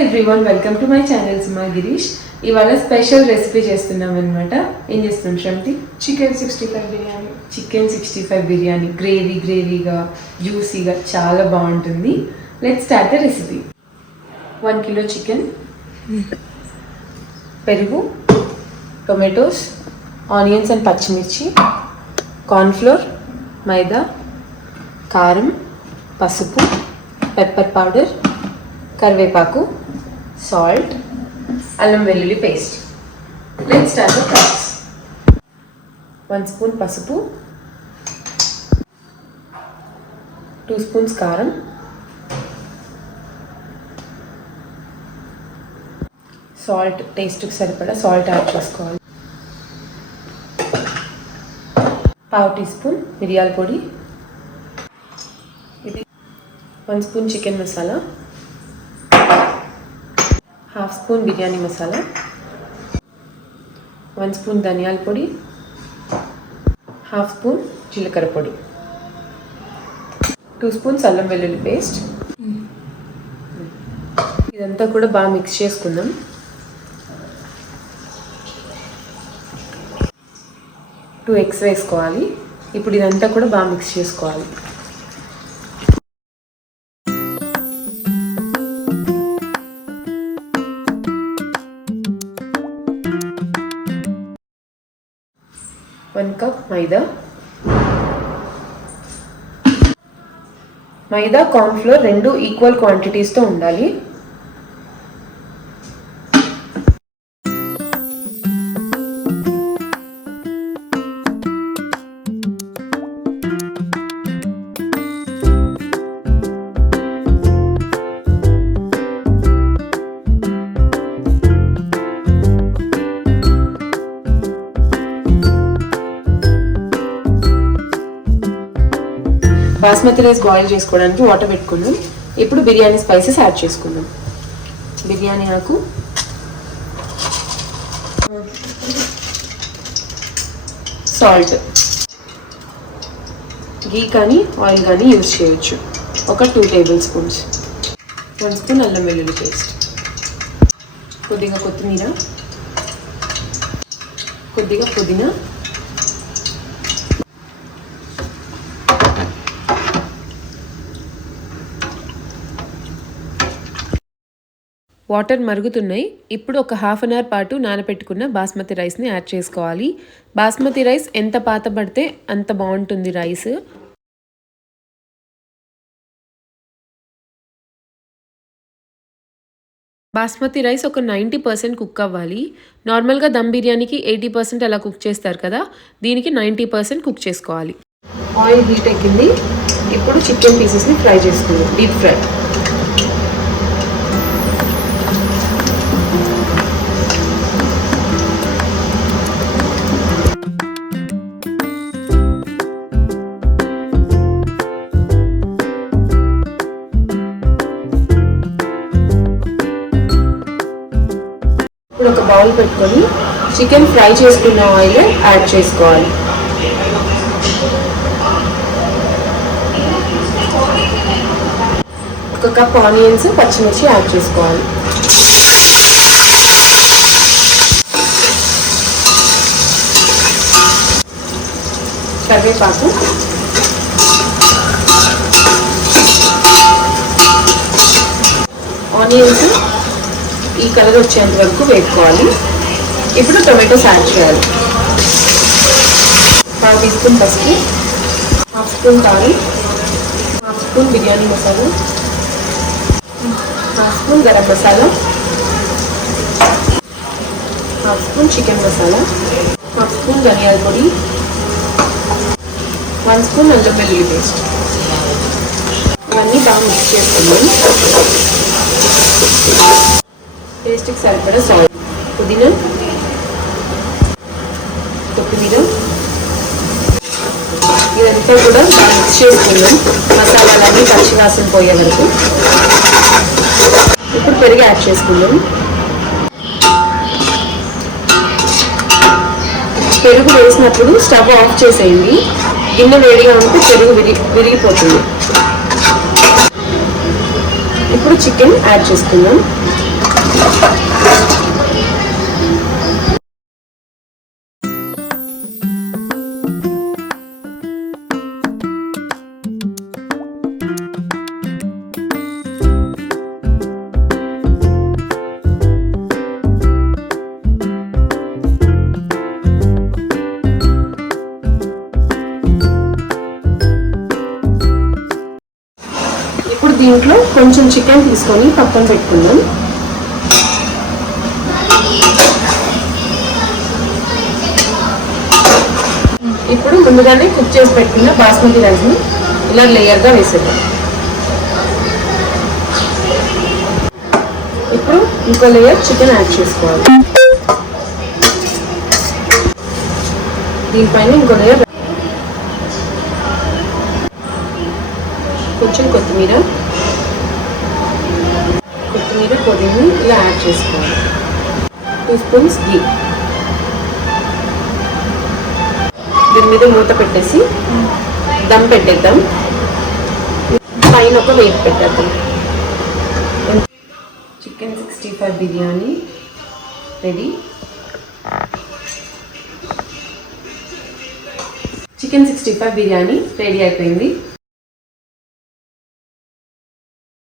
Everyone welcome to my channel Suma Girish. ఇవాళ special recipe చేస్తున్నాం అనమాట. ఏం చేస్తున్నాం శ్రవంతి? చికెన్ 65 బిర్యానీ. చికెన్ 65 బిర్యానీ గ్రేవీగా జ్యూసీగా చాలా బాగుంటుంది. Let's start the recipe. 1 kilo chicken, పెరుగు, టొమాటోస్, ఆనియన్స్ అండ్ పచ్చిమిర్చి, కార్న్ఫ్లోర్, మైదా, కారం, పసుపు, పెప్పర్ పౌడర్, కరివేపాకు, సాల్ట్, అల్లం వెల్లుల్లి paste. Let's start the process. 1 spoon పసుపు, 2 స్పూన్స్ కారం, సాల్ట్ టేస్ట్కి సరిపడా సాల్ట్ యాడ్ చేసుకోవాలి. 1/2 టీ స్పూన్ మిరియాల పొడి, 1 స్పూన్ చికెన్ మసాలా, 1/2 స్పూన్ బిర్యానీ మసాలా, 1 స్పూన్ ధనియాల పొడి, 1/2 స్పూన్ జీలకర్ర పొడి, 2 స్పూన్స్ అల్లం వెల్లుల్లి పేస్ట్. ఇదంతా కూడా బాగా మిక్స్ చేసుకుందాం. 2 ఎగ్స్ వేసుకోవాలి. ఇప్పుడు ఇదంతా కూడా బాగా మిక్స్ చేసుకోవాలి. వన్ కప్ మైదా, కార్న్ఫ్లోర్ రెండు ఈక్వల్ క్వాంటిటీస్తో ఉండాలి. బాస్మతి రైస్ బాయిల్ చేసుకోవడానికి వాటర్ పెట్టుకున్నాం. ఇప్పుడు బిర్యానీ స్పైసెస్ యాడ్ చేసుకుందాం. బిర్యానీ ఆకు, సాల్ట్, గీ కానీ ఆయిల్ కానీ యూజ్ చేయొచ్చు. ఒక 2 టేబుల్ స్పూన్స్, 1 స్పూన్ అల్లం వెల్లుల్లి పేస్ట్, కొద్దిగా కొత్తిమీర, కొద్దిగా పుదీనా, వాటర్ మరుగుతున్నాయి. ఇప్పుడు ఒక 1/2 అవర్ పాటు నానబెట్టుకున్న బాస్మతి రైస్ని యాడ్ చేసుకోవాలి. బాస్మతి రైస్ ఎంత పాత పడితే అంత బాగుంటుంది రైస్. బాస్మతి రైస్ ఒక 90% కుక్ అవ్వాలి. నార్మల్గా దమ్ బిర్యానీకి 80% అలా కుక్ చేస్తారు కదా, దీనికి 90% కుక్ చేసుకోవాలి. ఆయిల్ హీట్ ఎక్కింది. ఇప్పుడు చికెన్ పీసెస్ని ఫ్రై చేసుకుందాం, డీప్ ఫ్రై. ఇప్పుడు ఒక బౌల్ పెట్టుకొని చికెన్ ఫ్రై చేసుకున్న ఆయిల్ యాడ్ చేసుకోవాలి. ఒక కప్ ఆనియన్స్, పచ్చిమిర్చి యాడ్ చేసుకోవాలి. కరివేపాకు, ఆనియన్స్ ఈ కలర్ వచ్చేంత వరకు వేసుకోవాలి. ఇప్పుడు టొమాటోస్ యాడ్ చేయాలి. 1/2 టీ స్పూన్ పసుపు, 1/2 స్పూన్ కారం, 1/2 స్పూన్ బిర్యానీ మసాలా, 1/2 స్పూన్ గరం మసాలా, 1/2 స్పూన్ చికెన్ మసాలా, 1/2 స్పూన్ ధనియాల పొడి, 1 స్పూన్ అల్లం వెల్లుల్లి పేస్ట్. ఇవన్నీ బాగా మిక్స్ చేసుకుందాం. టేస్ట్కి సరిపడా సాల్ట్, పుదీనా, కొత్తిమీర, ఇదంతా కూడా మిక్స్ చేసుకుందాం. మసాలాలన్నీ పచ్చివాసన పోయే వరకు. ఇప్పుడు పెరుగు యాడ్ చేసుకుందాం. పెరుగు వేసినప్పుడు స్టవ్ ఆఫ్ చేసేయండి. గిన్నె వేడిగా ఉంటే పెరుగు విరిగిపోతుంది. ఇప్పుడు చికెన్ యాడ్ చేసుకుందాం. ఇప్పుడు దీంట్లో కొంచెం చికెన్ తీసుకొని పక్కన పెట్టుకుందాం. ఇప్పుడు ముందుగానే కుక్ చేసి పెట్టుకున్న బాస్మతి రైస్ని ఇలా లేయర్గా వేసేద్దాం. ఇప్పుడు ఇంకో లేయర్ చికెన్ యాడ్ చేసుకోవాలి. దీనిపైన ఇంకో లేయర్, కొంచెం కొత్తిమీర, పుదీనా ఇలా యాడ్ చేసుకోవాలి. 2 స్పూన్స్ ఘీ. దీని మీద మూత పెట్టేసి దమ్ పెట్టేద్దాం. పైన ఒక వెయిట్ పెట్టేద్దాం. చికెన్ 65 బిర్యానీ రెడీ. చికెన్ 65 బిర్యానీ రెడీ అయిపోయింది.